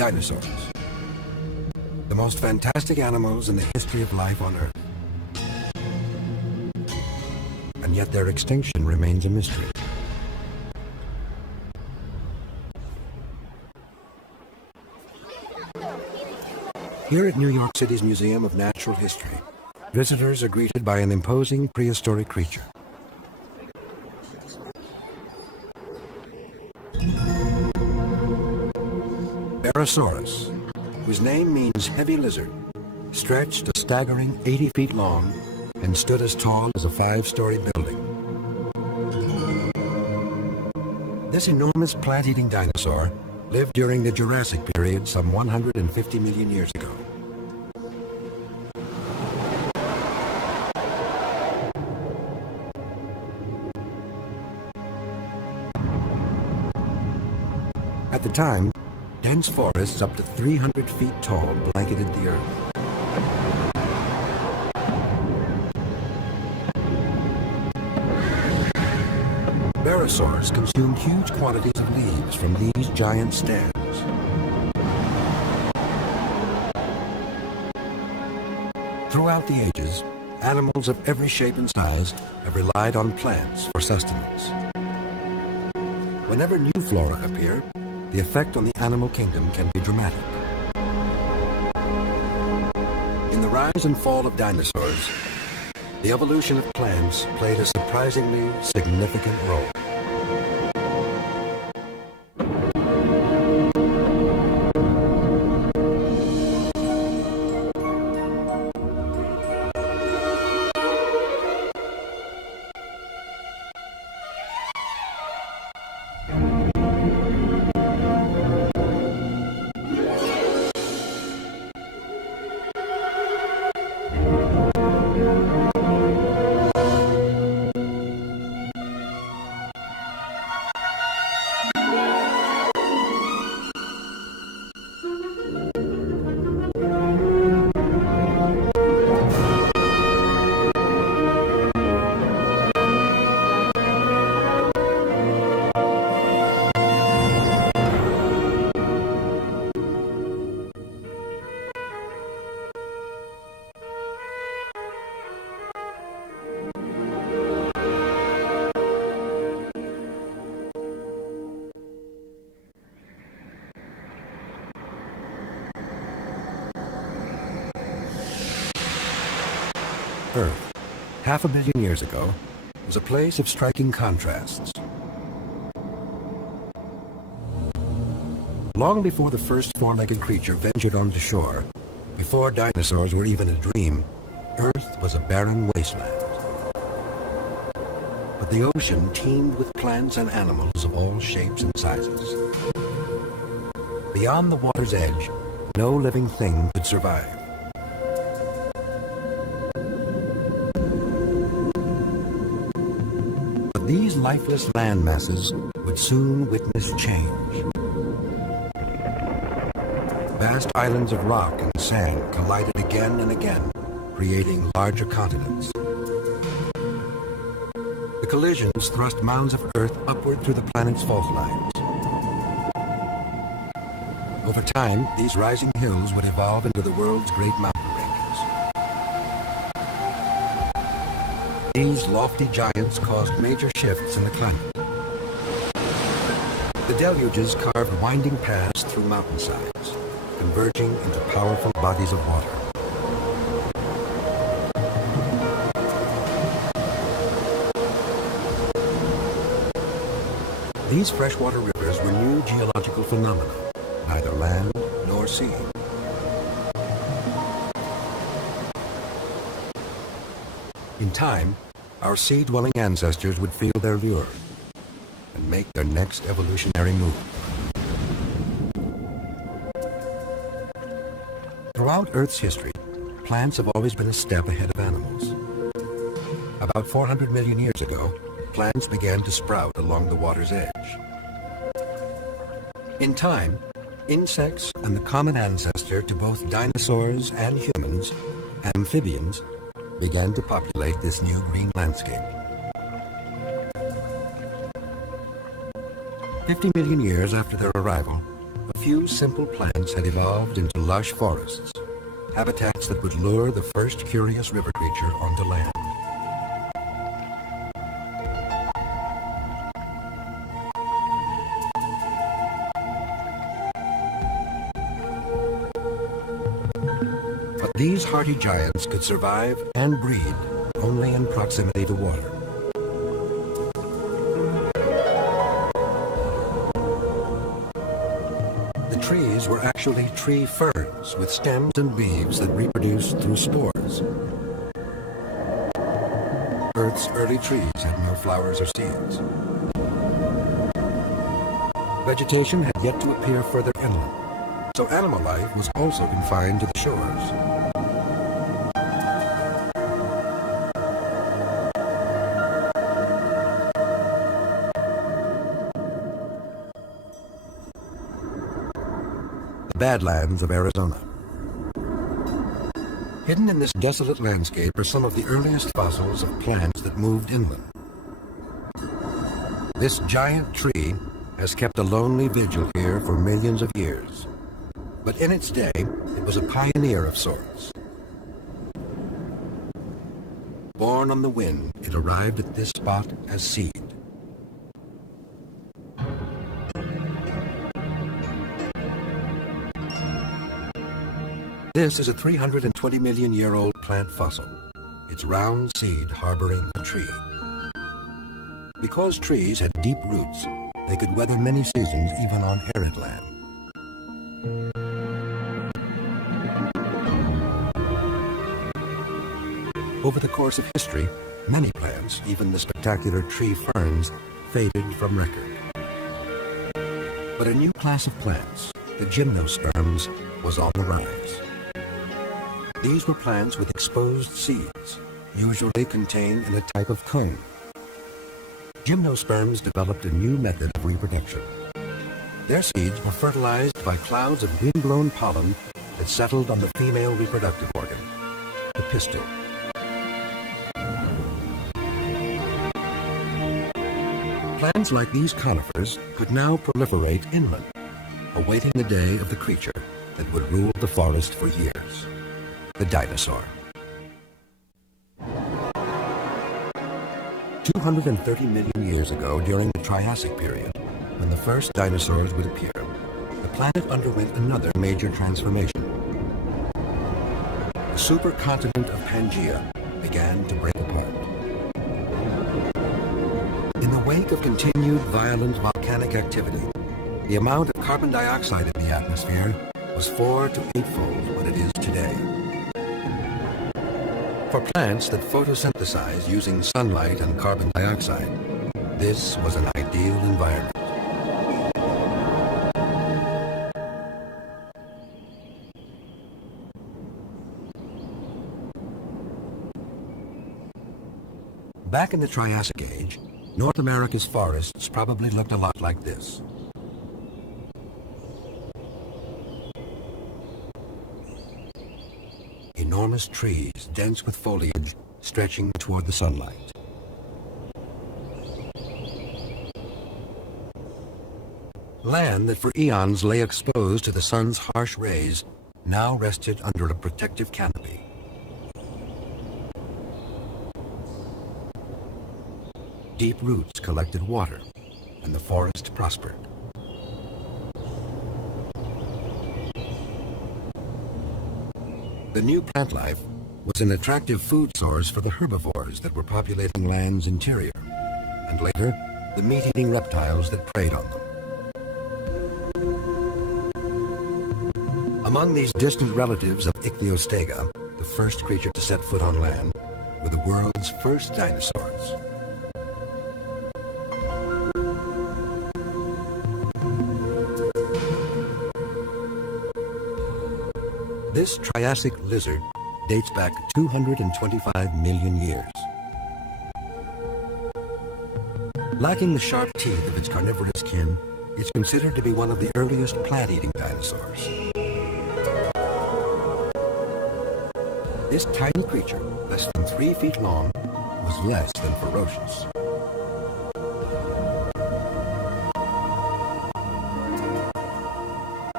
Dinosaurs. The most fantastic animals in the history of life on Earth. And yet their extinction remains a mystery. Here at New York City's Museum of Natural History, visitors are greeted by an imposing prehistoric creature. Dinosaurs, whose name means heavy lizard, stretched a staggering 80 feet long and stood as tall as a 5-story building. This enormous plant-eating dinosaur lived during the Jurassic period some 150 million years ago. At the time, dense forests up to 300 feet tall blanketed the Earth. Dinosaurs consumed huge quantities of leaves from these giant stems. Throughout the ages, animals of every shape and size have relied on plants for sustenance. Whenever new flora appear, the effect on the animal kingdom can be dramatic. In the rise and fall of dinosaurs, the evolution of plants played a surprisingly significant role. Earth, 500 million years ago, was a place of striking contrasts. Long before the first four-legged creature ventured onto shore, before dinosaurs were even a dream, Earth was a barren wasteland. But the ocean teemed with plants and animals of all shapes and sizes. Beyond the water's edge, no living thing could survive. But these lifeless land masses would soon witness change. Vast islands of rock and sand collided again and again, creating larger continents. The collisions thrust mounds of Earth upward through the planet's fault lines. Over time, these rising hills would evolve into the world's great mountain ranges. These lofty giants caused major shifts in the climate. The deluges carved winding paths through mountainsides, converging into powerful bodies of water. These freshwater rivers were new geological phenomena, neither land nor sea. In time, our sea-dwelling ancestors would feel their lure and make their next evolutionary move. Throughout Earth's history, plants have always been a step ahead of animals. About 400 million years ago, plants began to sprout along the water's edge. In time, insects and the common ancestor to both dinosaurs and humans, amphibians, began to populate this new green landscape. 50 million years after their arrival, a few simple plants had evolved into lush forests, habitats that would lure the first curious river creature onto land. But these hardy giants could survive and breed only in proximity to water. The trees were actually tree ferns with stems and leaves that reproduced through spores. Earth's early trees had no flowers or seeds. Vegetation had yet to appear further inland, so animal life was also confined to the shores. Badlands of Arizona. Hidden in this desolate landscape are some of the earliest fossils of plants that moved inland. This giant tree has kept a lonely vigil here for millions of years, but in its day, it was a pioneer of sorts. Born on the wind, it arrived at this spot as seed. This is a 320 million year old plant fossil, its round seed harboring a tree. Because trees had deep roots, they could weather many seasons even on arid land. Over the course of history, many plants, even the spectacular tree ferns, faded from record. But a new class of plants, the gymnosperms, was on the rise. These were plants with exposed seeds, usually contained in a type of cone. Gymnosperms developed a new method of reproduction. Their seeds were fertilized by clouds of wind-blown pollen that settled on the female reproductive organ, the pistil. Plants like these conifers could now proliferate inland, awaiting the day of the creature that would rule the forest for years. The dinosaur. 230 million years ago, during the Triassic period, when the first dinosaurs would appear, the planet underwent another major transformation. The supercontinent of Pangaea began to break apart. In the wake of continued violent volcanic activity, the amount of carbon dioxide in the atmosphere was 4 to 8-fold what it is today. For plants that photosynthesize using sunlight and carbon dioxide, this was an ideal environment. Back in the Triassic Age, North America's forests probably looked a lot like this. Enormous trees, dense with foliage, stretching toward the sunlight. Land that for eons lay exposed to the sun's harsh rays now rested under a protective canopy. Deep roots collected water, and the forest prospered. The new plant life was an attractive food source for the herbivores that were populating land's interior, and later, the meat-eating reptiles that preyed on them. Among these distant relatives of Ichthyostega, the first creature to set foot on land, were the world's first dinosaurs. This Triassic lizard dates back 225 million years. Lacking the sharp teeth of its carnivorous kin, it's considered to be one of the earliest plant-eating dinosaurs. This tiny creature, less than 3 feet long, was less than ferocious.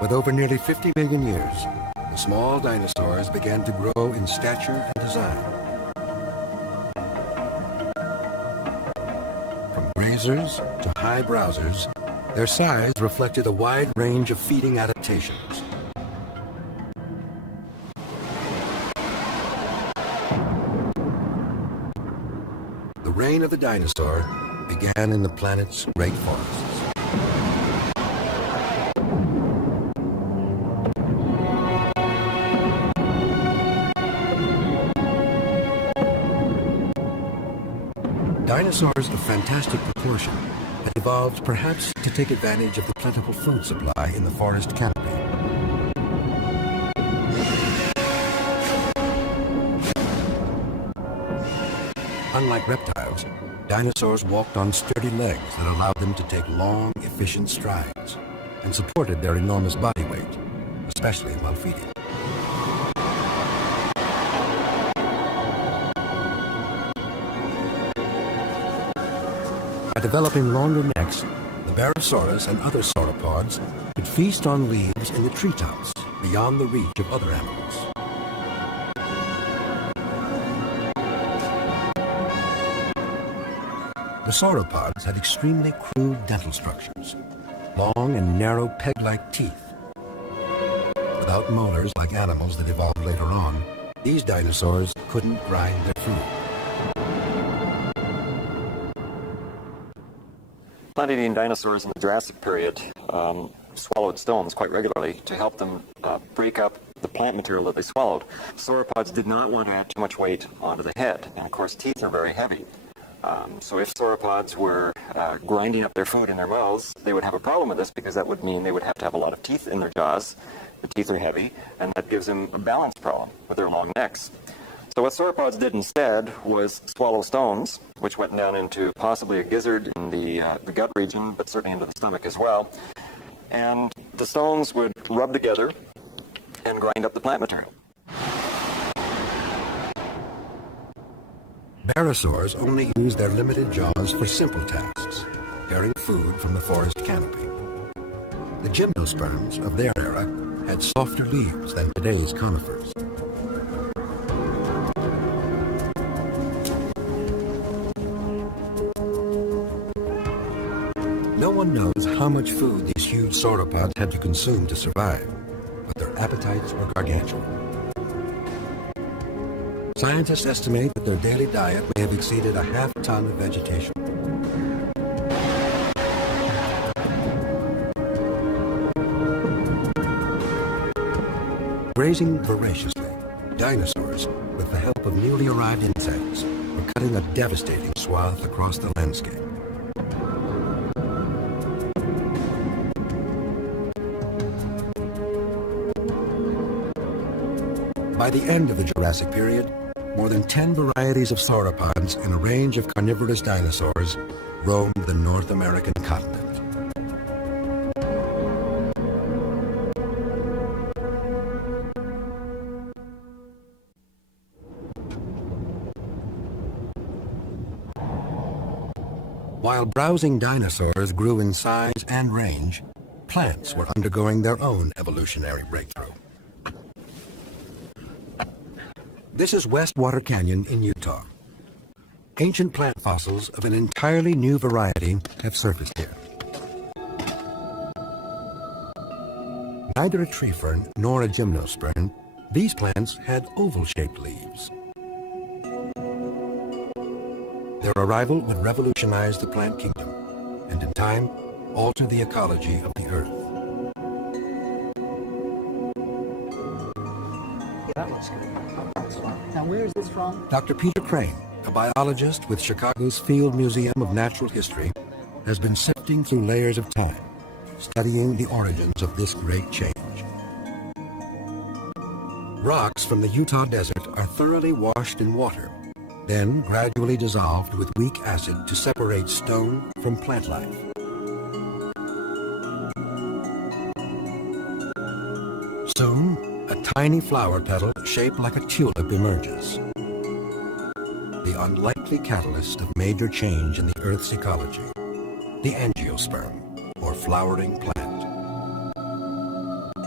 With over nearly 50 million years, the small dinosaurs began to grow in stature and design. From grazers to high browsers, their size reflected a wide range of feeding adaptations. The reign of the dinosaur began in the planet's great forests. Dinosaurs of fantastic proportion had evolved perhaps to take advantage of the plentiful food supply in the forest canopy. Unlike reptiles, dinosaurs walked on sturdy legs that allowed them to take long, efficient strides and supported their enormous body weight, especially while feeding. By developing longer necks, the Barosaurus and other sauropods could feast on leaves in the treetops beyond the reach of other animals. The sauropods had extremely crude dental structures, long and narrow peg-like teeth. Without molars like animals that evolved later on, these dinosaurs couldn't grind their food. Plant-eating dinosaurs in the Jurassic period swallowed stones quite regularly to help them break up the plant material that they swallowed. Sauropods did not want to add too much weight onto the head, and of course teeth are very heavy. So if sauropods were grinding up their food in their mouths, they would have a problem with this because that would mean they would have to have a lot of teeth in their jaws. The teeth are heavy, and that gives them a balance problem with their long necks. So what sauropods did instead was swallow stones, which went down into possibly a gizzard in the gut region, but certainly into the stomach as well. And the stones would rub together and grind up the plant material. Barosaurs only used their limited jaws for simple tasks, carrying food from the forest canopy. The gymnosperms of their era had softer leaves than today's conifers. No one knows how much food these huge sauropods had to consume to survive, but their appetites were gargantuan. Scientists estimate that their daily diet may have exceeded a half-ton of vegetation. Grazing voraciously, dinosaurs, with the help of newly arrived insects, were cutting a devastating swath across the landscape. By the end of the Jurassic period, more than 10 varieties of sauropods and a range of carnivorous dinosaurs roamed the North American continent. While browsing dinosaurs grew in size and range, plants were undergoing their own evolutionary breakthrough. This is Westwater Canyon in Utah. Ancient plant fossils of an entirely new variety have surfaced here. Neither a tree fern nor a gymnosperm, these plants had oval-shaped leaves. Their arrival would revolutionize the plant kingdom and, in time, alter the ecology of the Earth. Yeah, that looks good. Now, where is this from? Dr. Peter Crane, a biologist with Chicago's Field Museum of Natural History, has been sifting through layers of time, studying the origins of this great change. Rocks from the Utah desert are thoroughly washed in water, then gradually dissolved with weak acid to separate stone from plant life. Soon, a tiny flower petal shaped like a tulip emerges. The unlikely catalyst of major change in the Earth's ecology, the angiosperm, or flowering plant.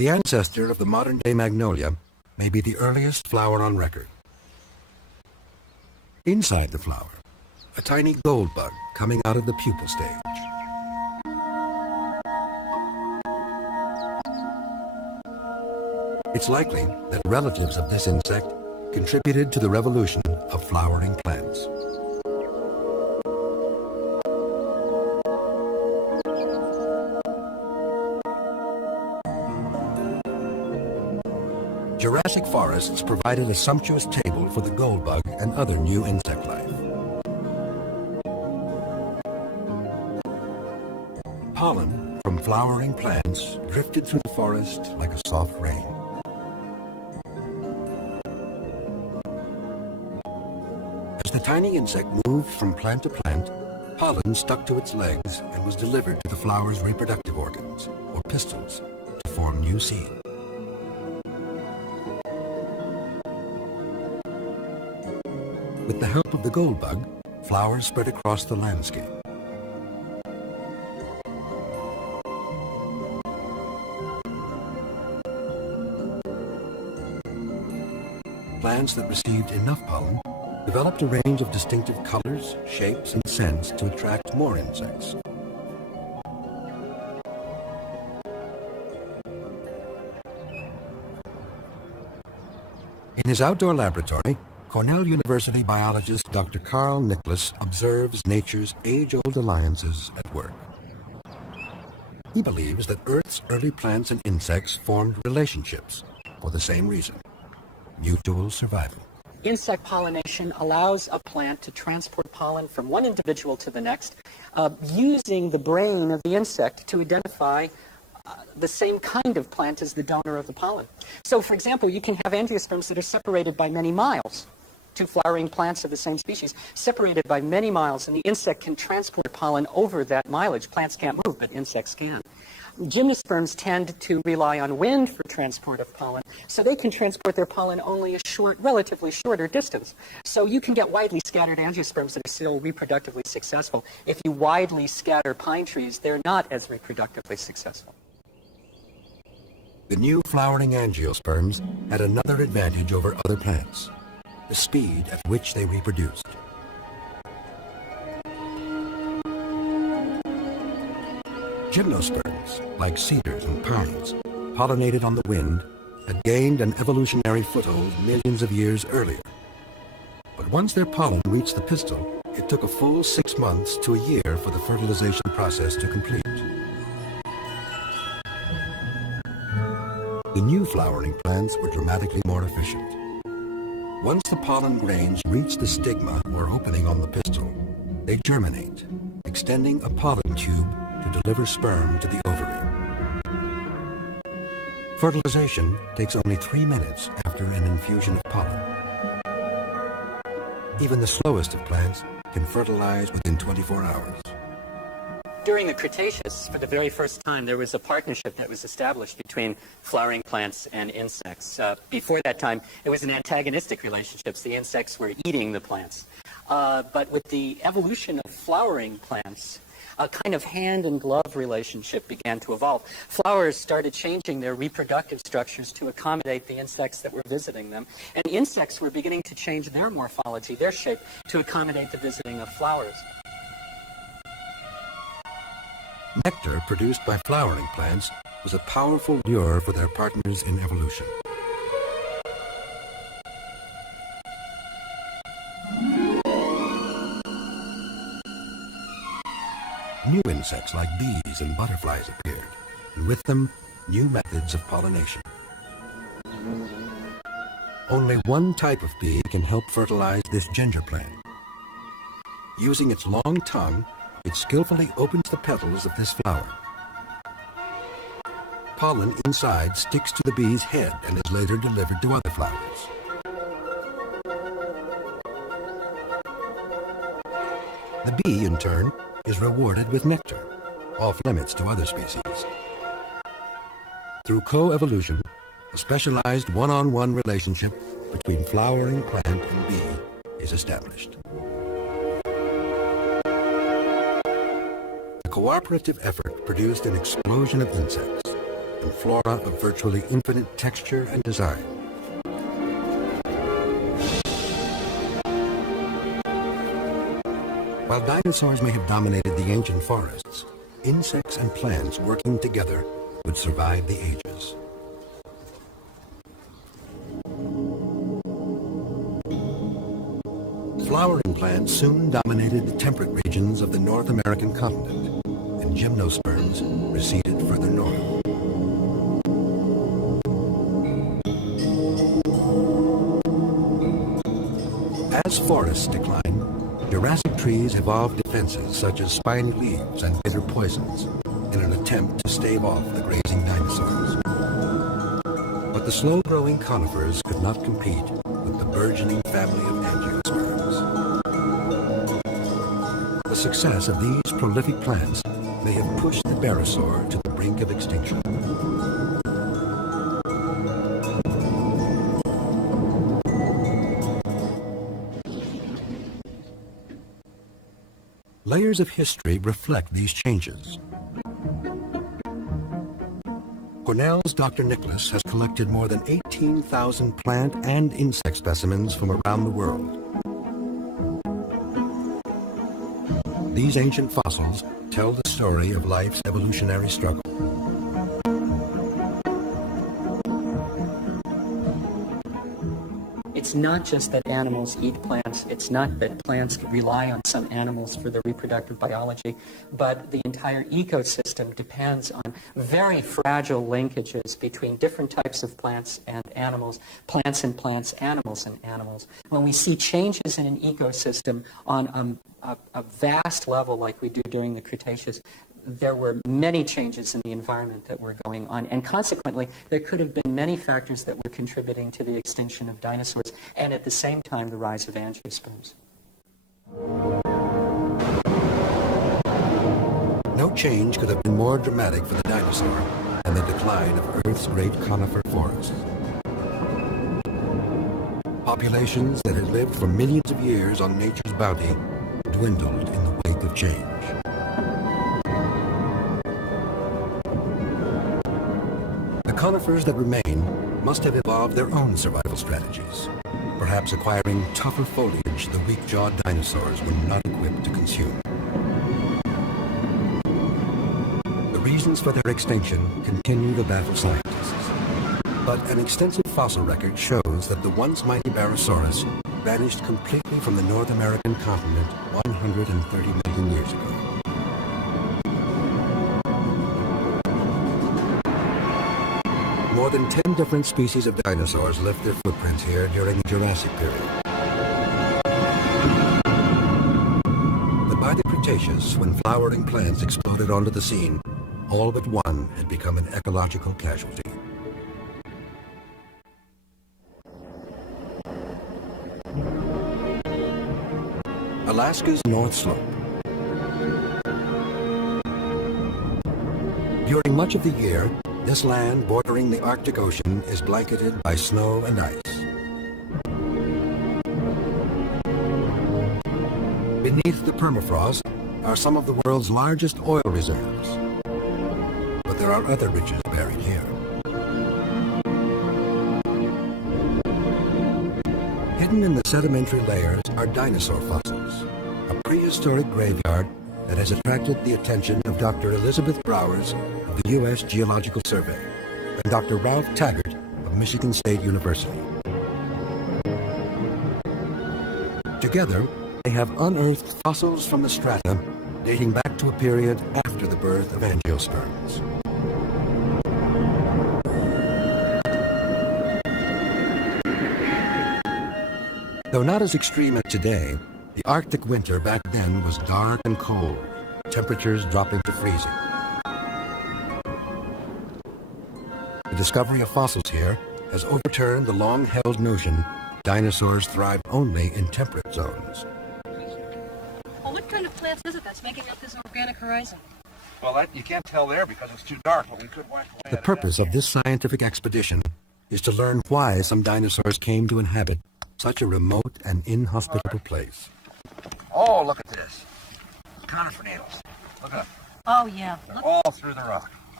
The ancestor of the modern-day magnolia may be the earliest flower on record. Inside the flower, a tiny gold bug coming out of the pupal stage. It's likely that relatives of this insect contributed to the revolution of flowering plants. Jurassic forests provided a sumptuous table for the goldbug and other new insect life. Pollen from flowering plants drifted through the forest like a soft rain. As the tiny insect moved from plant to plant, pollen stuck to its legs and was delivered to the flower's reproductive organs, or pistils, to form new seed. With the help of the goldbug, flowers spread across the landscape. Plants that received enough pollen developed a range of distinctive colors, shapes, and scents to attract more insects. In his outdoor laboratory, Cornell University biologist Dr. Carl Nicholas observes nature's age-old alliances at work. He believes that Earth's early plants and insects formed relationships for the same reason: mutual survival. Insect pollination allows a plant to transport pollen from one individual to the next, using the brain of the insect to identify the same kind of plant as the donor of the pollen. So, for example, you can have angiosperms that are separated by many miles. Two flowering plants of the same species, separated by many miles, and the insect can transport pollen over that mileage. Plants can't move, but insects can. Gymnosperms tend to rely on wind for transport of pollen, so they can transport their pollen only a short, relatively shorter distance. So you can get widely scattered angiosperms that are still reproductively successful. If you widely scatter pine trees, they're not as reproductively successful. The new flowering angiosperms had another advantage over other plants: the speed at which they reproduced. Gymnosperms, like cedars and pines, pollinated on the wind, had gained an evolutionary foothold millions of years earlier. But once their pollen reached the pistil, it took a full 6 months to a year for the fertilization process to complete. The new flowering plants were dramatically more efficient. Once the pollen grains reach the stigma or opening on the pistil, they germinate, extending a pollen tube to deliver sperm to the ovary. Fertilization takes only 3 minutes after an infusion of pollen. Even the slowest of plants can fertilize within 24 hours. During the Cretaceous, for the very first time, there was a partnership that was established between flowering plants and insects. Before that time, it was an antagonistic relationship. The insects were eating the plants. But with the evolution of flowering plants, a kind of hand-and-glove relationship began to evolve. Flowers started changing their reproductive structures to accommodate the insects that were visiting them, and insects were beginning to change their morphology, their shape, to accommodate the visiting of flowers. Nectar produced by flowering plants was a powerful lure for their partners in evolution. New insects like bees and butterflies appeared, and with them, new methods of pollination. Only one type of bee can help fertilize this ginger plant. Using its long tongue, it skillfully opens the petals of this flower. Pollen inside sticks to the bee's head and is later delivered to other flowers. The bee, in turn, is rewarded with nectar, off limits to other species. Through co-evolution, a specialized one-on-one relationship between flowering plant and bee is established. The cooperative effort produced an explosion of insects. and flora of virtually infinite texture and design. While dinosaurs may have dominated the ancient forests, insects and plants working together would survive the ages. Flowering plants soon dominated the temperate regions of the North American continent, and gymnosperms receded further north. As forests decline, Jurassic trees evolved defenses such as spiny leaves and bitter poisons in an attempt to stave off the grazing dinosaurs. But the slow-growing conifers could not compete with the burgeoning family of angiosperms. The success of these prolific plants may have pushed the barosaur to the brink of extinction. Layers of history reflect these changes. Cornell's Dr. Nicholas has collected more than 18,000 plant and insect specimens from around the world. These ancient fossils tell the story of life's evolutionary struggle. It's not just that animals eat plants, it's not that plants rely on some animals for their reproductive biology, but the entire ecosystem depends on very fragile linkages between different types of plants and animals, animals and animals. When we see changes in an ecosystem on a vast level like we do during the Cretaceous, there were many changes in the environment that were going on, and consequently, there could have been many factors that were contributing to the extinction of dinosaurs, and at the same time, the rise of angiosperms. No change could have been more dramatic for the dinosaur than the decline of Earth's great conifer forests. Populations that had lived for millions of years on nature's bounty dwindled in the wake of change. The conifers that remain must have evolved their own survival strategies, perhaps acquiring tougher foliage the weak-jawed dinosaurs were not equipped to consume. The reasons for their extinction continue to baffle scientists, but an extensive fossil record shows that the once mighty Barosaurus vanished completely from the North American continent 130 million years ago. More than 10 different species of dinosaurs left their footprints here during the Jurassic period. But by the Cretaceous, when flowering plants exploded onto the scene, all but one had become an ecological casualty. Alaska's North Slope. During much of the year, this land bordering the Arctic Ocean is blanketed by snow and ice. Beneath the permafrost are some of the world's largest oil reserves. But there are other riches buried here. Hidden in the sedimentary layers are dinosaur fossils, a prehistoric graveyard that has attracted the attention of Dr. Elizabeth Browers of the U.S. Geological Survey and Dr. Ralph Taggart of Michigan State University. Together, they have unearthed fossils from the strata dating back to a period after the birth of angiosperms. Though not as extreme as today, the Arctic winter back then was dark and cold, temperatures dropping to freezing. The discovery of fossils here has overturned the long-held notion dinosaurs thrive only in temperate zones. Well, what kind of plants is it that's making up this organic horizon? Well, you can't tell there because it's too dark, but we could walk away. The purpose of this scientific expedition is to learn why some dinosaurs came to inhabit such a remote and inhospitable place. Oh, look at this. Conifer needles. Look up. Oh, yeah. Look. All through the rock.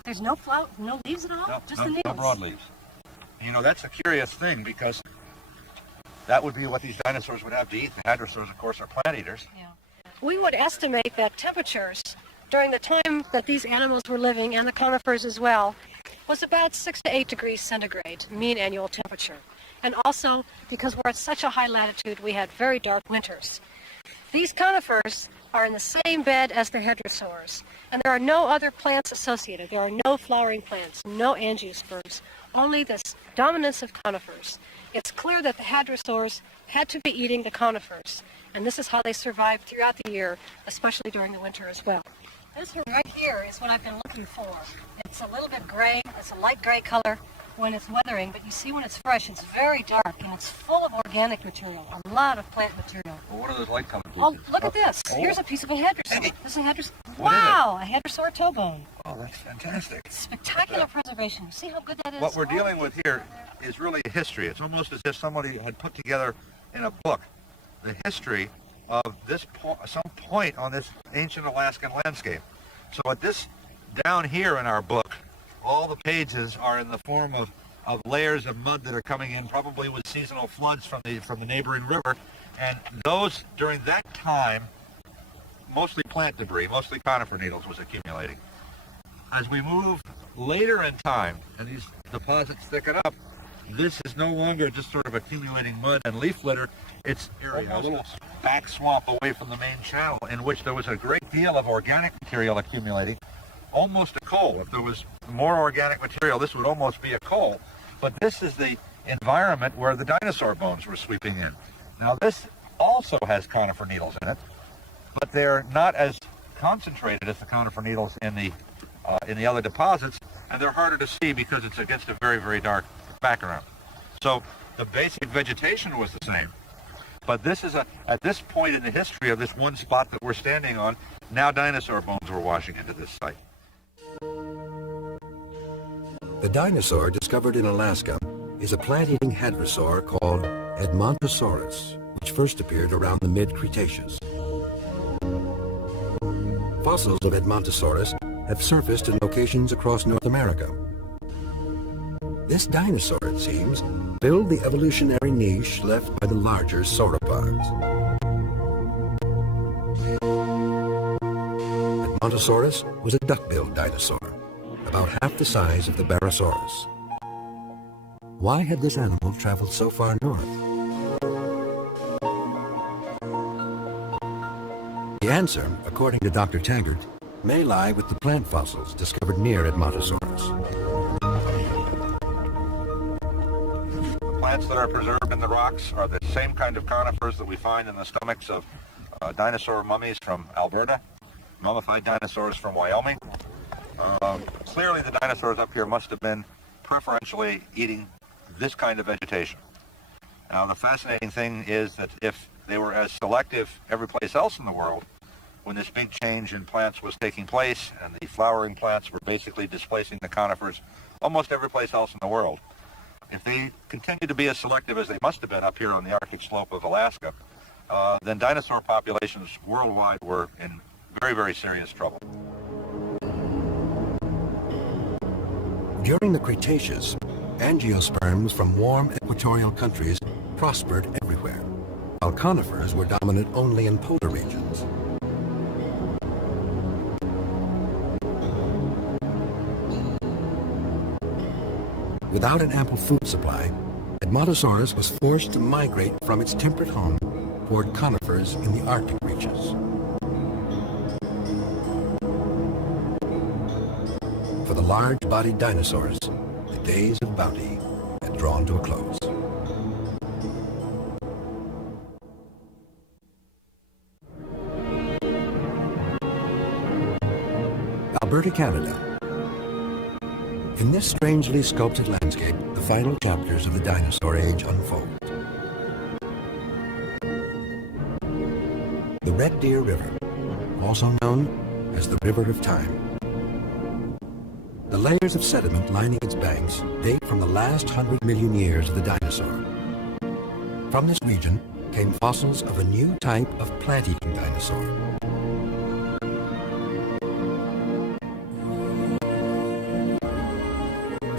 There's no flower, no leaves at all? No, Just no, the needles? no broadleaves. You know, that's a curious thing because that would be what these dinosaurs would have to eat. The hadrosaurs, of course, are plant eaters. Yeah. We would estimate that temperatures during the time that these animals were living, and the conifers as well, was about 6 to 8 degrees centigrade, mean annual temperature. And also, because we're at such a high latitude, we had very dark winters. These conifers are in the same bed as the hadrosaurs, and there are no other plants associated. There are no flowering plants, no angiosperms, only this dominance of conifers. It's clear that the hadrosaurs had to be eating the conifers, and this is how they survived throughout the year, especially during the winter as well. This one right here is what I've been looking for. It's a little bit gray, it's a light gray color when it's weathering, but you see when it's fresh, it's very dark, and it's full of organic material, a lot of plant material. Well, what are those light colored Oh, pieces? look at this. Oh. Here's a piece of a hadrosaur. This is a hadrosaur. What is it? Wow, a hadrosaur toe bone. Oh, that's fantastic. Spectacular preservation. See how good that is? What we're dealing with here is really a history. It's almost as if somebody had put together in a book the history of this some point on this ancient Alaskan landscape. So at this down here in our book, all the pages are in the form of layers of mud that are coming in, probably with seasonal floods from the neighboring river, and those during that time, mostly plant debris, mostly conifer needles was accumulating. As we move later in time and these deposits thicken up, this is no longer just sort of accumulating mud and leaf litter. It's a little back swamp away from the main channel in which there was a great deal of organic material accumulating, almost a coal. If there was more organic material, this would almost be a coal. But this is the environment where the dinosaur bones were sweeping in. Now this also has conifer needles in it, but they're not as concentrated as the conifer needles in the other deposits, and they're harder to see because it's against a very, very dark background. So the basic vegetation was the same, but this is at this point in the history of this one spot that we're standing on, now dinosaur bones were washing into this site. The dinosaur discovered in Alaska is a plant-eating hadrosaur called Edmontosaurus, which first appeared around the mid-Cretaceous. Fossils of Edmontosaurus have surfaced in locations across North America. This dinosaur, it seems, filled the evolutionary niche left by the larger sauropods. Edmontosaurus was a duck-billed dinosaur, about half the size of the Barosaurus. Why had this animal traveled so far north? The answer, according to Dr. Taggart, may lie with the plant fossils discovered near Edmontosaurus. The plants that are preserved in the rocks are the same kind of conifers that we find in the stomachs of dinosaur mummies from Alberta, mummified dinosaurs from Wyoming. Clearly the dinosaurs up here must have been preferentially eating this kind of vegetation. Now the fascinating thing is that if they were as selective every place else in the world, when this big change in plants was taking place and the flowering plants were basically displacing the conifers almost every place else in the world, if they continued to be as selective as they must have been up here on the Arctic slope of Alaska, then dinosaur populations worldwide were in very, very serious trouble. During the Cretaceous, angiosperms from warm equatorial countries prospered everywhere, while conifers were dominant only in polar regions. Without an ample food supply, Edmontosaurus was forced to migrate from its temperate home toward conifers in the Arctic reaches. For the large-bodied dinosaurs, the days of bounty had drawn to a close. Alberta, Canada. In this strangely sculpted landscape, the final chapters of the dinosaur age unfold. The Red Deer River, also known as the River of Time. The layers of sediment lining its banks date from the last 100 million years of the dinosaur. From this region came fossils of a new type of plant-eating dinosaur.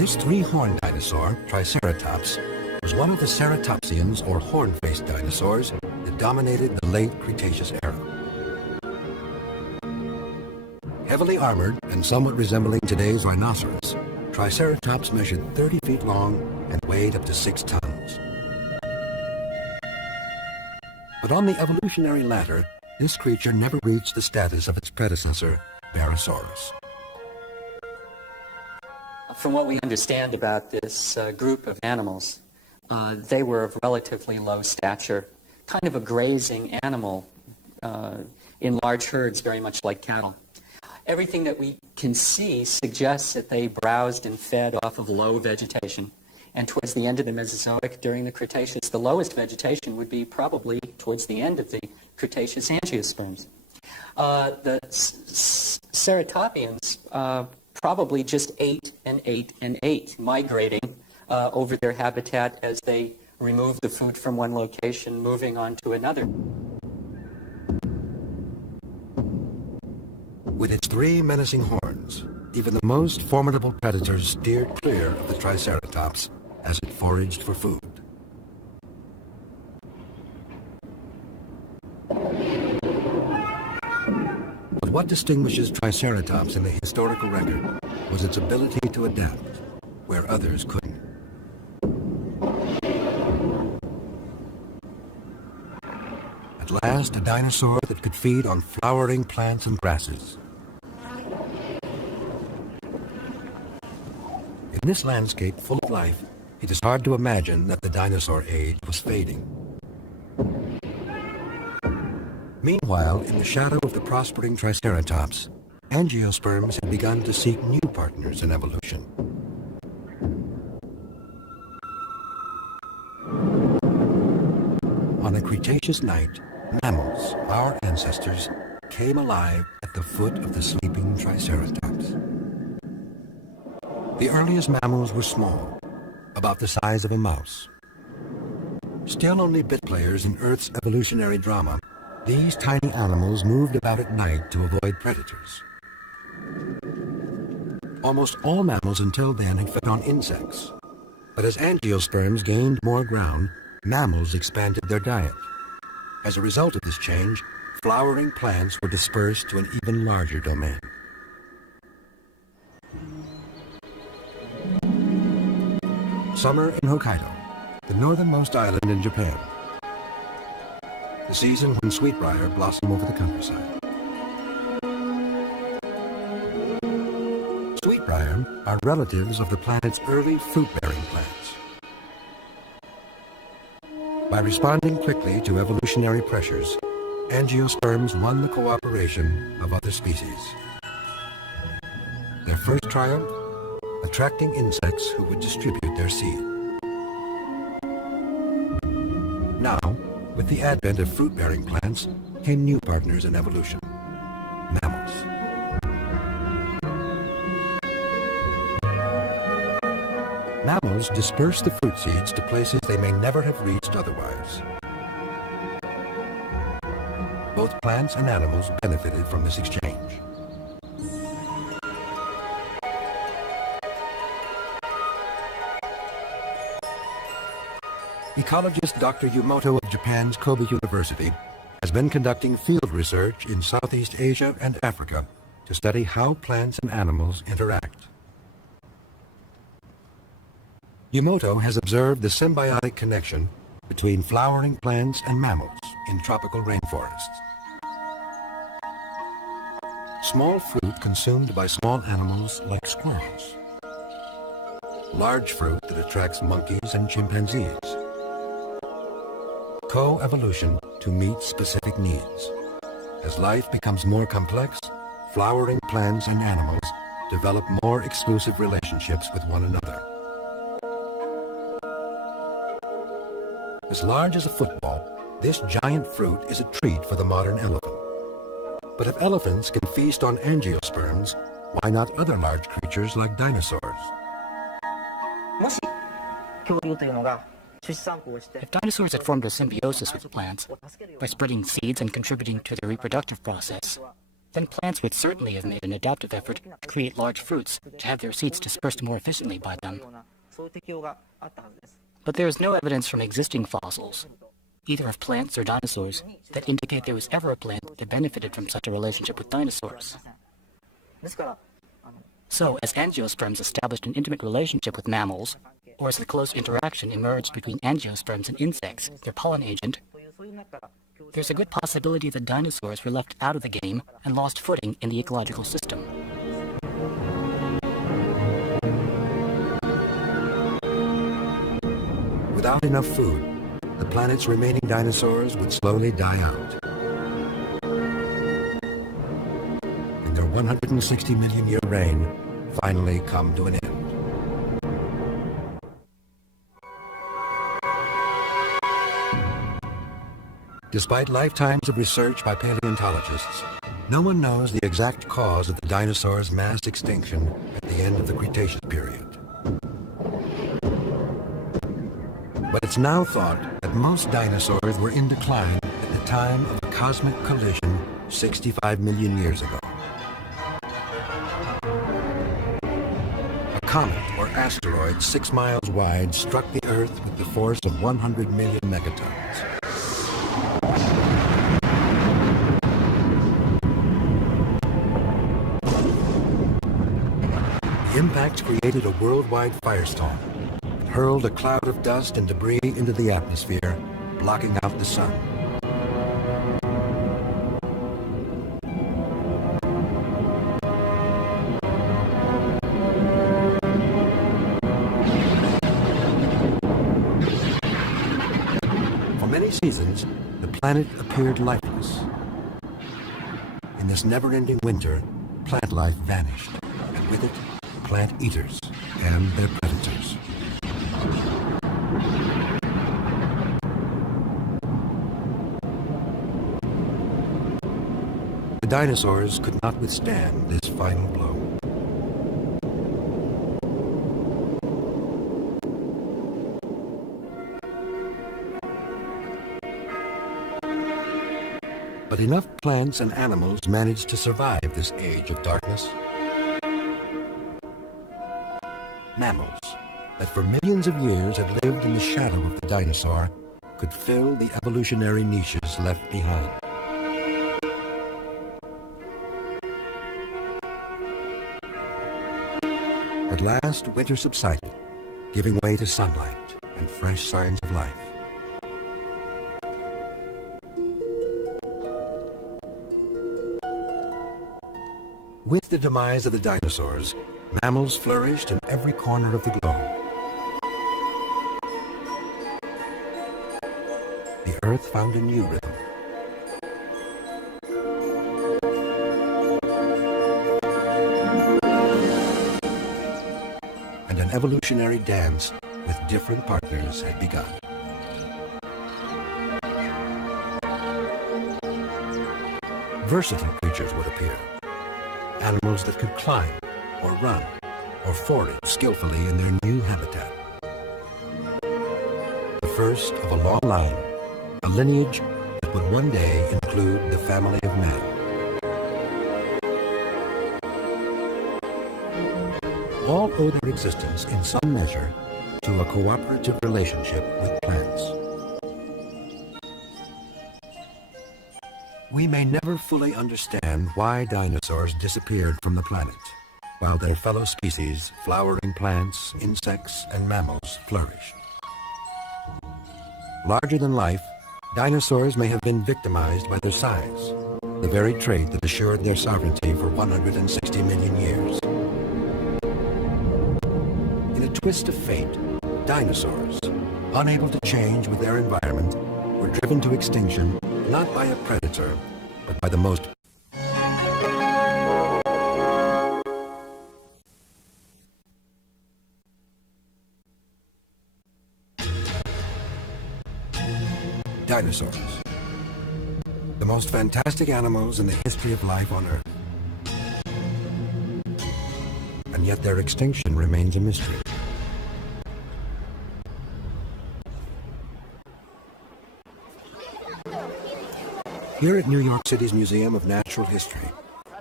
This three-horned dinosaur, Triceratops, was one of the ceratopsians or horn-faced dinosaurs that dominated the late Cretaceous era. Heavily armored and somewhat resembling today's rhinoceros, Triceratops measured 30 feet long and weighed up to 6 tons. But on the evolutionary ladder, this creature never reached the status of its predecessor, Barosaurus. From what we understand about this group of animals, they were of relatively low stature, kind of a grazing animal in large herds, very much like cattle. Everything that we can see suggests that they browsed and fed off of low vegetation. And towards the end of the Mesozoic, during the Cretaceous, the lowest vegetation would be probably towards the end of the Cretaceous angiosperms. The ceratopians probably just ate and ate and ate, migrating over their habitat as they removed the food from one location, moving on to another. With its 3 menacing horns, even the most formidable predators steered clear of the Triceratops as it foraged for food. But what distinguishes Triceratops in the historical record was its ability to adapt where others couldn't. At last, a dinosaur that could feed on flowering plants and grasses. In this landscape full of life, it is hard to imagine that the dinosaur age was fading. Meanwhile, in the shadow of the prospering Triceratops, angiosperms had begun to seek new partners in evolution. On a Cretaceous night, mammals, our ancestors, came alive at the foot of the sleeping Triceratops. The earliest mammals were small, about the size of a mouse. Still only bit players in Earth's evolutionary drama, these tiny animals moved about at night to avoid predators. Almost all mammals until then had fed on insects, but as angiosperms gained more ground, mammals expanded their diet. As a result of this change, flowering plants were dispersed to an even larger domain. Summer in Hokkaido, the northernmost island in Japan. The season when sweetbriar blossom over the countryside. Sweetbriar are relatives of the planet's early fruit-bearing plants. By responding quickly to evolutionary pressures, angiosperms won the cooperation of other species. Their first triumph? Attracting insects who would distribute their seed. Now, with the advent of fruit-bearing plants, came new partners in evolution, mammals. Mammals disperse the fruit seeds to places they may never have reached otherwise. Both plants and animals benefited from this exchange. Ecologist Dr. Yumoto of Japan's Kobe University has been conducting field research in Southeast Asia and Africa to study how plants and animals interact. Yumoto has observed the symbiotic connection between flowering plants and mammals in tropical rainforests. Small fruit consumed by small animals like squirrels. Large fruit that attracts monkeys and chimpanzees. Co-evolution to meet specific needs. As life becomes more complex, flowering plants and animals develop more exclusive relationships with one another. As large as a football, this giant fruit is a treat for the modern elephant. But if elephants can feast on angiosperms, why not other large creatures like dinosaurs? If dinosaurs had formed a symbiosis with plants by spreading seeds and contributing to the reproductive process, then plants would certainly have made an adaptive effort to create large fruits to have their seeds dispersed more efficiently by them. But there is no evidence from existing fossils, either of plants or dinosaurs, that indicate there was ever a plant that benefited from such a relationship with dinosaurs. So, as angiosperms established an intimate relationship with mammals, or as the close interaction emerged between angiosperms and insects, their pollen agent, there's a good possibility that dinosaurs were left out of the game and lost footing in the ecological system. Without enough food, the planet's remaining dinosaurs would slowly die out. And their 160 million year reign finally come to an end. Despite lifetimes of research by paleontologists, no one knows the exact cause of the dinosaurs' mass extinction at the end of the Cretaceous period. But it's now thought that most dinosaurs were in decline at the time of a cosmic collision 65 million years ago. A comet or asteroid 6 miles wide struck the Earth with the force of 100 million megatons. The impact created a worldwide firestorm and hurled a cloud of dust and debris into the atmosphere, blocking out the sun. For many seasons, the planet appeared lifeless. In this never-ending winter, plant life vanished, and with it, plant eaters and their predators. The dinosaurs could not withstand this final blow. But enough plants and animals managed to survive this age of darkness. Mammals that for millions of years had lived in the shadow of the dinosaur could fill the evolutionary niches left behind. At last, winter subsided, giving way to sunlight and fresh signs of life. With the demise of the dinosaurs, mammals flourished in every corner of the globe. The Earth found a new rhythm. And an evolutionary dance with different partners had begun. Versatile creatures would appear. Animals that could climb, or run, or forage skillfully in their new habitat. The first of a long line, a lineage that would one day include the family of man. All owe their existence in some measure to a cooperative relationship with plants. We may never fully understand why dinosaurs disappeared from the planet, while their fellow species, flowering plants, insects, and mammals, flourished. Larger than life, dinosaurs may have been victimized by their size, the very trait that assured their sovereignty for 160 million years. In a twist of fate, dinosaurs, unable to change with their environment, were driven to extinction not by a predator, but by the most dinosaurs, the most fantastic animals in the history of life on Earth. And yet their extinction remains a mystery. Here at New York City's Museum of Natural History,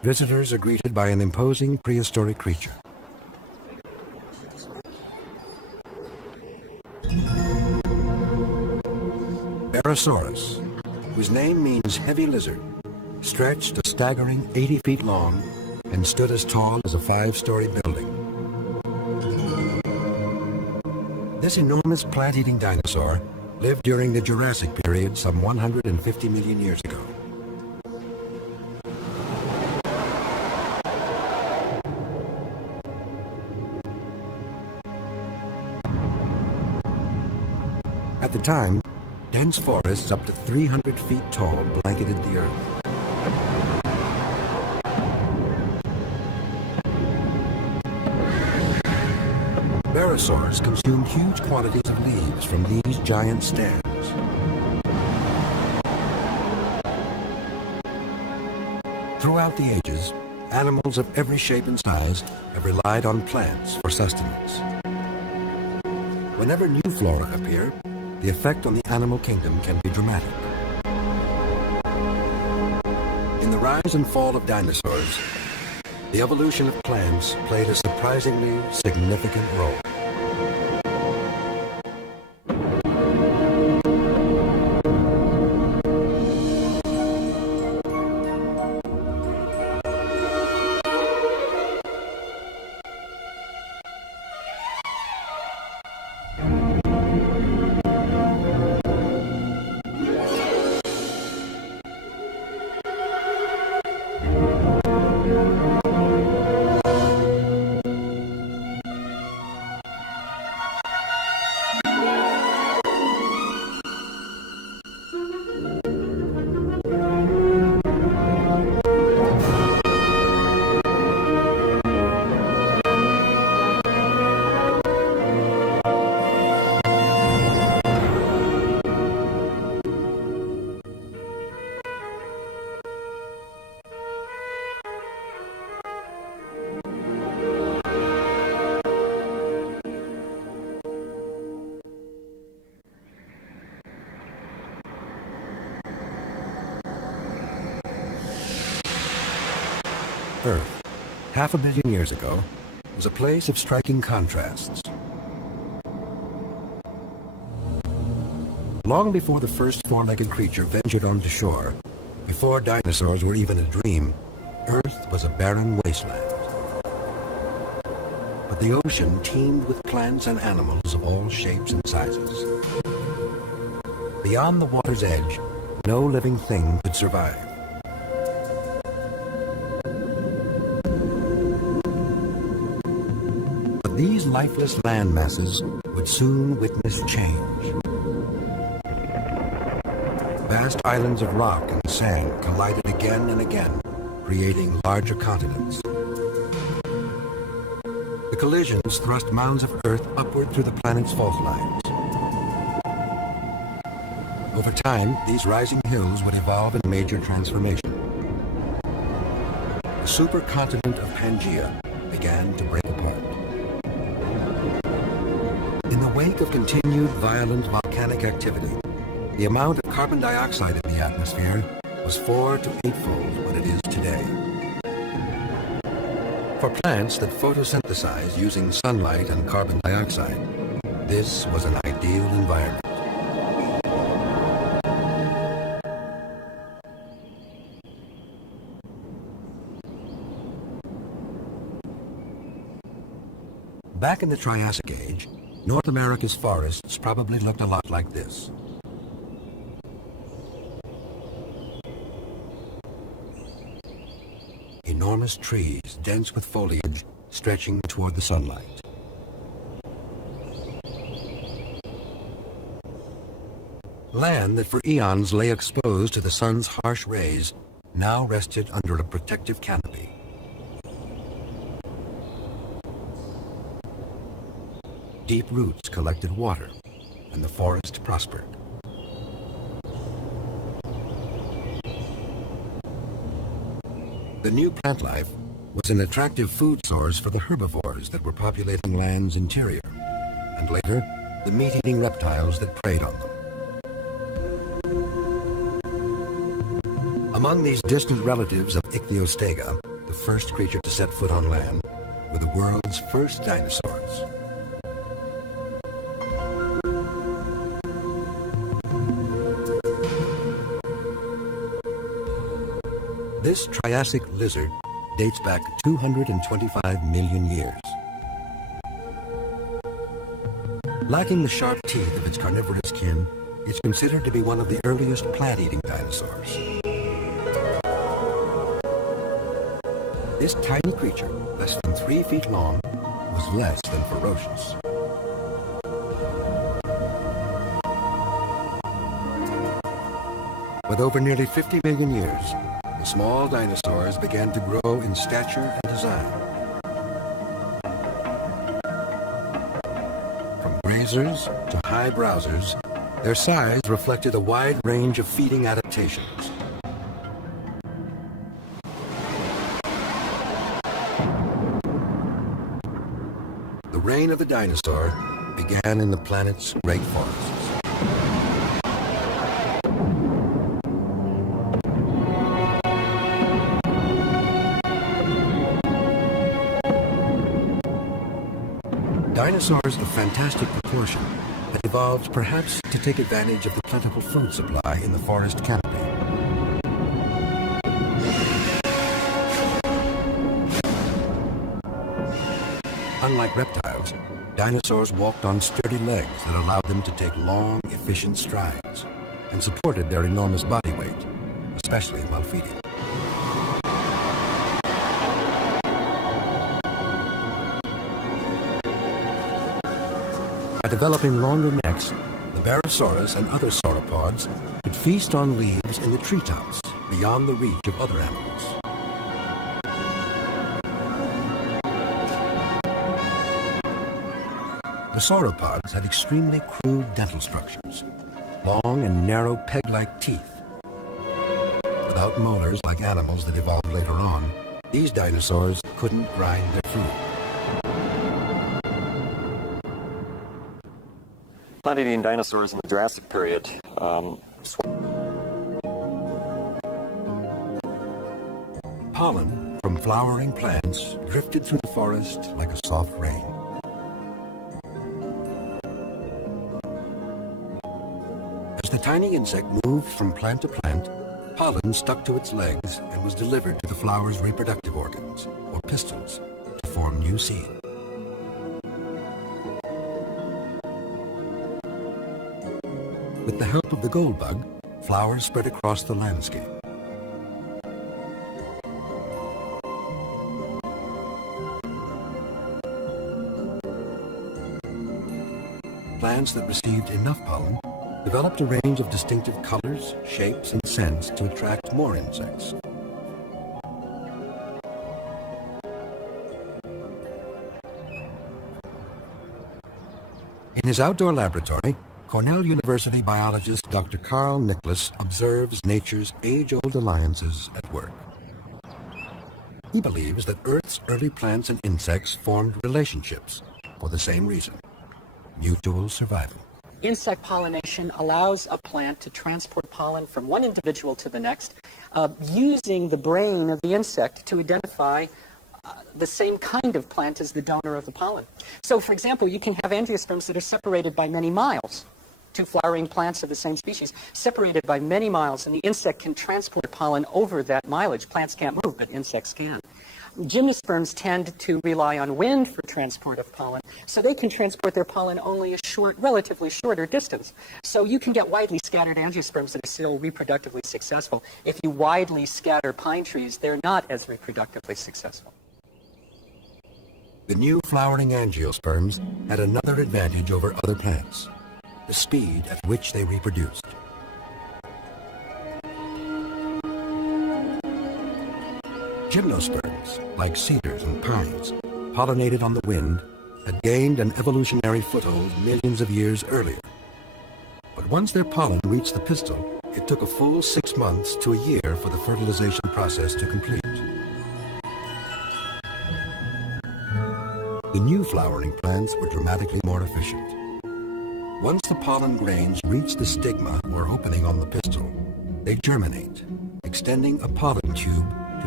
visitors are greeted by an imposing prehistoric creature. Dinosaurs, whose name means heavy lizard, stretched a staggering 80 feet long and stood as tall as a 5-story building. This enormous plant-eating dinosaur lived during the Jurassic period some 150 million years ago. At the time, dense forests up to 300 feet tall blanketed the earth. Dinosaurs consumed huge quantities of leaves from these giant stems. Throughout the ages, animals of every shape and size have relied on plants for sustenance. Whenever new flora appear, the effect on the animal kingdom can be dramatic. In the rise and fall of dinosaurs, the evolution of plants played a surprisingly significant role. Earth, 500 million years ago, was a place of striking contrasts. Long before the first four-legged creature ventured onto shore, before dinosaurs were even a dream, Earth was a barren wasteland. But the ocean teemed with plants and animals of all shapes and sizes. Beyond the water's edge, no living thing could survive. But these lifeless land masses would soon witness change. Vast islands of rock and sand collided again and again, creating larger continents. The collisions thrust mounds of Earth upward through the planet's fault lines. Over time, these rising hills would evolve in major transformation. The supercontinent of Pangaea began to break apart. In the wake of continued violent volcanic activity, the amount of carbon dioxide in the atmosphere was 4 to 8-fold what it is today. For plants that photosynthesize using sunlight and carbon dioxide, this was an ideal environment. Back in the Triassic Age, North America's forests probably looked a lot like this. Enormous trees, dense with foliage, stretching toward the sunlight. Land that for eons lay exposed to the sun's harsh rays now rested under a protective canopy. Deep roots collected water, and the forest prospered. The new plant life was an attractive food source for the herbivores that were populating land's interior, and later, the meat-eating reptiles that preyed on them. Among these distant relatives of Ichthyostega the first creature to set foot on land, were the world's first dinosaurs. This Triassic lizard dates back 225 million years. Lacking the sharp teeth of its carnivorous kin, it's considered to be one of the earliest plant-eating dinosaurs. This tiny creature, less than 3 feet long, was less than ferocious. With over nearly 50 million years, the small dinosaurs began to grow in stature and design. From grazers to high browsers, their size reflected a wide range of feeding adaptations. The reign of the dinosaur began in the planet's great forests. Dinosaurs of fantastic proportion had evolved perhaps to take advantage of the plentiful food supply in the forest canopy. Unlike reptiles, dinosaurs walked on sturdy legs that allowed them to take long, efficient strides and supported their enormous body weight, especially while feeding. By developing longer necks, the Barosaurus and other sauropods could feast on leaves in the treetops beyond the reach of other animals. The sauropods had extremely crude dental structures, long and narrow peg-like teeth. Without molars like animals that evolved later on, these dinosaurs couldn't grind their food. Plant-eating dinosaurs in the Jurassic period Pollen from flowering plants drifted through the forest like a soft rain. As the tiny insect moved from plant to plant, pollen stuck to its legs and was delivered to the flower's reproductive organs, or pistils, to form new seed. With the help of the gold bug, flowers spread across the landscape. Plants that received enough pollen developed a range of distinctive colors, shapes, and scents to attract more insects. In his outdoor laboratory, Cornell University biologist Dr. Carl Nicholas observes nature's age-old alliances at work. He believes that Earth's early plants and insects formed relationships for the same reason: mutual survival. Insect pollination allows a plant to transport pollen from one individual to the next, using the brain of the insect to identify the same kind of plant as the donor of the pollen. So, for example, you can have angiosperms that are separated by many miles. Two flowering plants of the same species, separated by many miles, and the insect can transport pollen over that mileage. Plants can't move, but insects can. Gymnosperms tend to rely on wind for transport of pollen, so they can transport their pollen only a short, relatively shorter distance. So you can get widely scattered angiosperms that are still reproductively successful. If you widely scatter pine trees, they're not as reproductively successful. The new flowering angiosperms had another advantage over other plants: the speed at which they reproduced. Gymnosperms, like cedars and pines, pollinated on the wind, had gained an evolutionary foothold millions of years earlier. But once their pollen reached the pistil, it took a full 6 months to a year for the fertilization process to complete. The new flowering plants were dramatically more efficient. Once the pollen grains reach the stigma or opening on the pistil, they germinate, extending a pollen tube to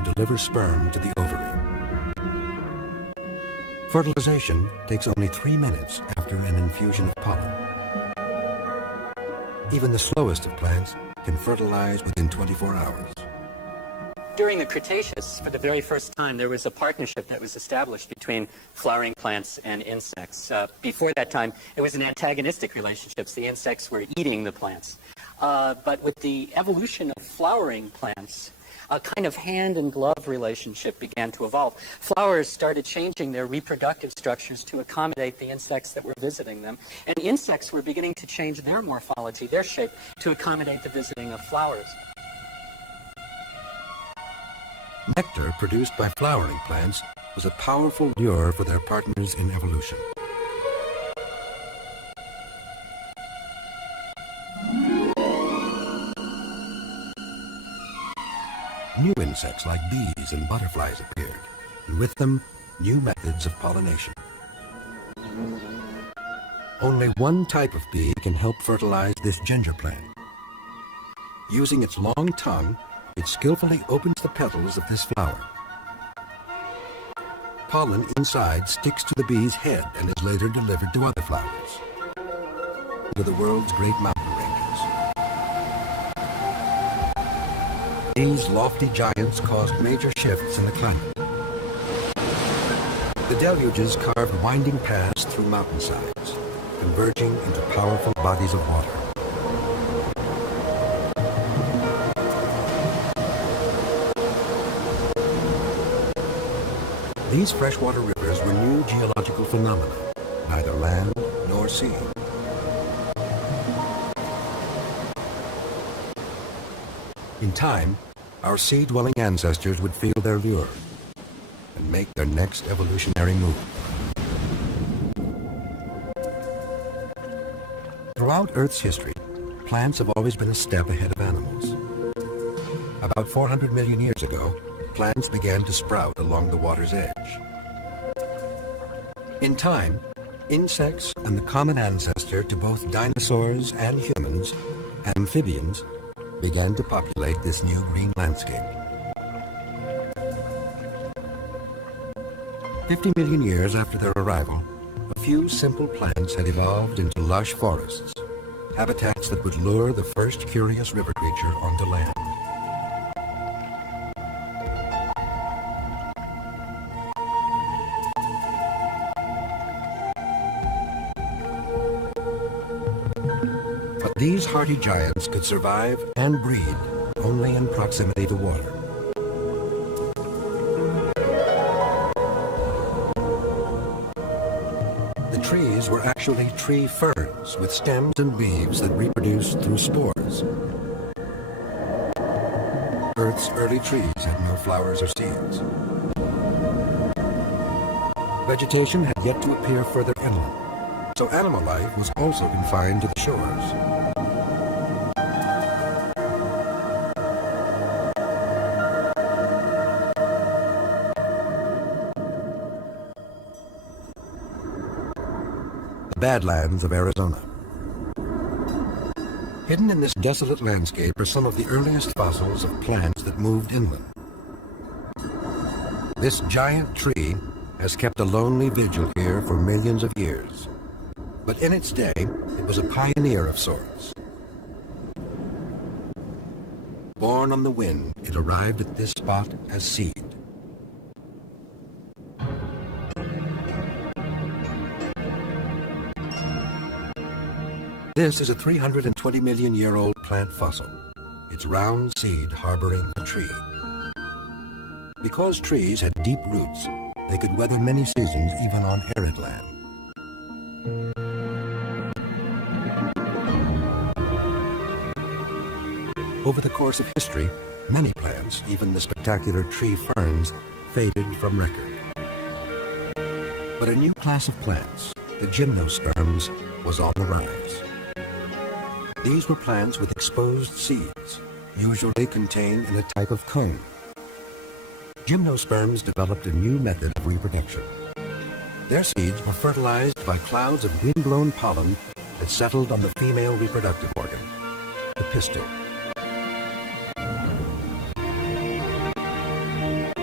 deliver sperm to the ovary. Fertilization takes only 3 minutes after an infusion of pollen. Even the slowest of plants can fertilize within 24 hours. During the Cretaceous, for the very first time, there was a partnership that was established between flowering plants and insects. Before that time, it was an antagonistic relationship. The insects were eating the plants. But with the evolution of flowering plants, a kind of hand-and-glove relationship began to evolve. Flowers started changing their reproductive structures to accommodate the insects that were visiting them, and insects were beginning to change their morphology, their shape, to accommodate the visiting of flowers. Nectar produced by flowering plants was a powerful lure for their partners in evolution. New insects like bees and butterflies appeared, and with them, new methods of pollination. Only one type of bee can help fertilize this ginger plant. Using its long tongue, it skillfully opens the petals of this flower. Pollen inside sticks to the bee's head and is later delivered to other flowers, to the world's great mountain ranges. These lofty giants caused major shifts in the climate. The deluges carved winding paths through mountainsides, converging into powerful bodies of water. These freshwater rivers were new geological phenomena, neither land nor sea. In time, our sea-dwelling ancestors would feel their lure and make their next evolutionary move. Throughout Earth's history, plants have always been a step ahead of animals. About 400 million years ago, plants began to sprout along the water's edge. In time, insects and the common ancestor to both dinosaurs and humans, amphibians, began to populate this new green landscape. 50 million years after their arrival, a few simple plants had evolved into lush forests, habitats that would lure the first curious river creature onto land. But these hardy giants could survive and breed only in proximity to water. The trees were actually tree ferns with stems and leaves that reproduced through spores. Earth's early trees had no flowers or seeds. Vegetation had yet to appear further inland, so animal life was also confined to the shores. The Badlands of Arizona. Hidden in this desolate landscape are some of the earliest fossils of plants that moved inland. This giant tree has kept a lonely vigil here for millions of years. But in its day, it was a pioneer of sorts. Born on the wind, it arrived at this spot as seed. This is a 320 million year old plant fossil, its round seed harboring a tree. Because trees had deep roots, they could weather many seasons even on arid land. Over the course of history, many plants, even the spectacular tree ferns, faded from record. But a new class of plants, the gymnosperms, was on the rise. These were plants with exposed seeds, usually contained in a type of cone. Gymnosperms developed a new method of reproduction. Their seeds were fertilized by clouds of wind-blown pollen that settled on the female reproductive organ, the pistil.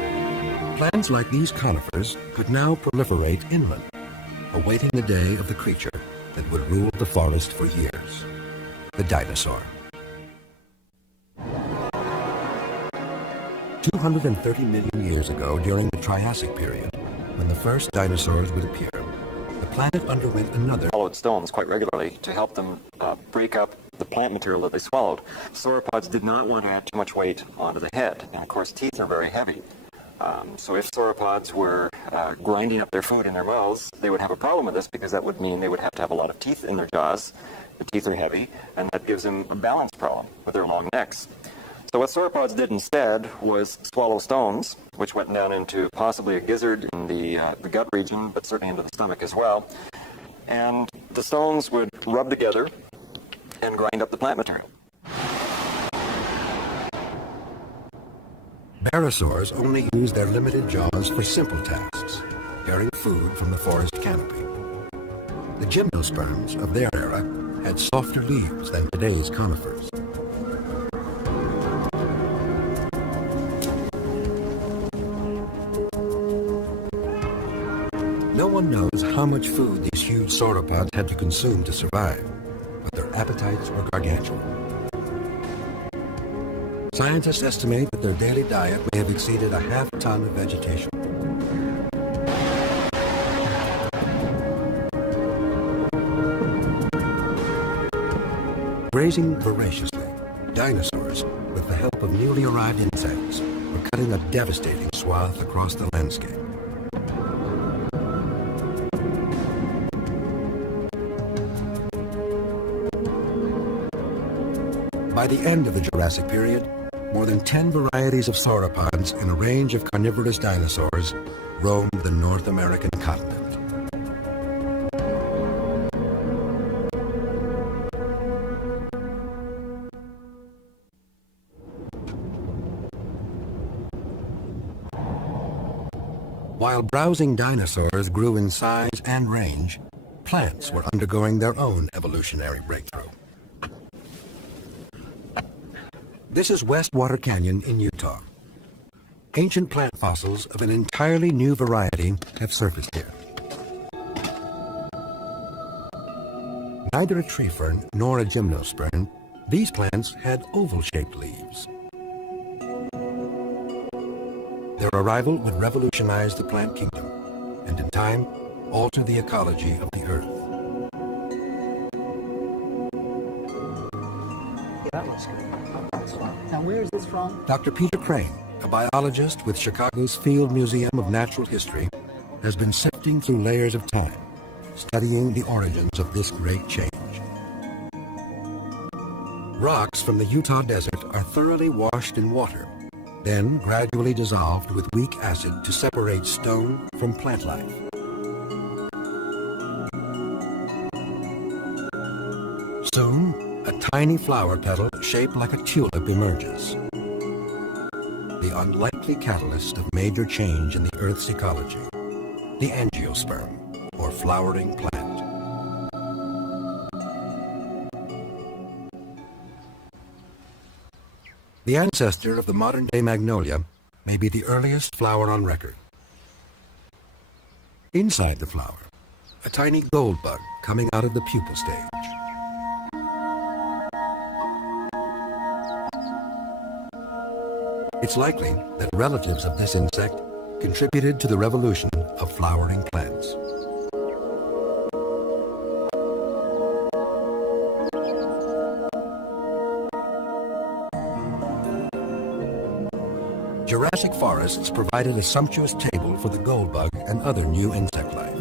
Plants like these conifers could now proliferate inland, awaiting the day of the creature that would rule the forest for years, the dinosaur. 230 million years ago, during the Triassic period, when the first dinosaurs would appear, the planet underwent another Swallowed stones quite regularly to help them break up the plant material that they swallowed. Sauropods did not want to add too much weight onto the head, and of course teeth are very heavy. So if sauropods were grinding up their food in their mouths, they would have a problem with this, because that would mean they would have to have a lot of teeth in their jaws. The teeth are heavy, and that gives them a balance problem with their long necks. So what sauropods did instead was swallow stones, which went down into possibly a gizzard in the gut region, but certainly into the stomach as well. And the stones would rub together and grind up the plant material. Barosaurs only used their limited jaws for simple tasks, carrying food from the forest canopy. The gymnosperms of their era had softer leaves than today's conifers. No one knows how much food these huge sauropods had to consume to survive, but their appetites were gargantuan. Scientists estimate that their daily diet may have exceeded a half-ton of vegetation. Grazing voraciously, dinosaurs, with the help of newly arrived insects, were cutting a devastating swath across the landscape. By the end of the Jurassic period, more than 10 varieties of sauropods and a range of carnivorous dinosaurs roamed the North American continent. While browsing dinosaurs grew in size and range, plants were undergoing their own evolutionary breakthrough. This is Westwater Canyon in Utah. Ancient plant fossils of an entirely new variety have surfaced here. Neither a tree fern nor a gymnosperm, these plants had oval-shaped leaves. Their arrival would revolutionize the plant kingdom, and in time, alter the ecology of the Earth. That looks good. Now, where is this from? Dr. Peter Crane, a biologist with Chicago's Field Museum of Natural History, has been sifting through layers of time, studying the origins of this great change. Rocks from the Utah desert are thoroughly washed in water, then gradually dissolved with weak acid to separate stone from plant life. Soon, a tiny flower petal shaped like a tulip emerges. The unlikely catalyst of major change in the Earth's ecology, the angiosperm, or flowering plant. The ancestor of the modern-day magnolia may be the earliest flower on record. Inside the flower, a tiny gold bug coming out of the pupal stage. It's likely that relatives of this insect contributed to the revolution of flowering plants. Jurassic forests provided a sumptuous table for the goldbug and other new insect life.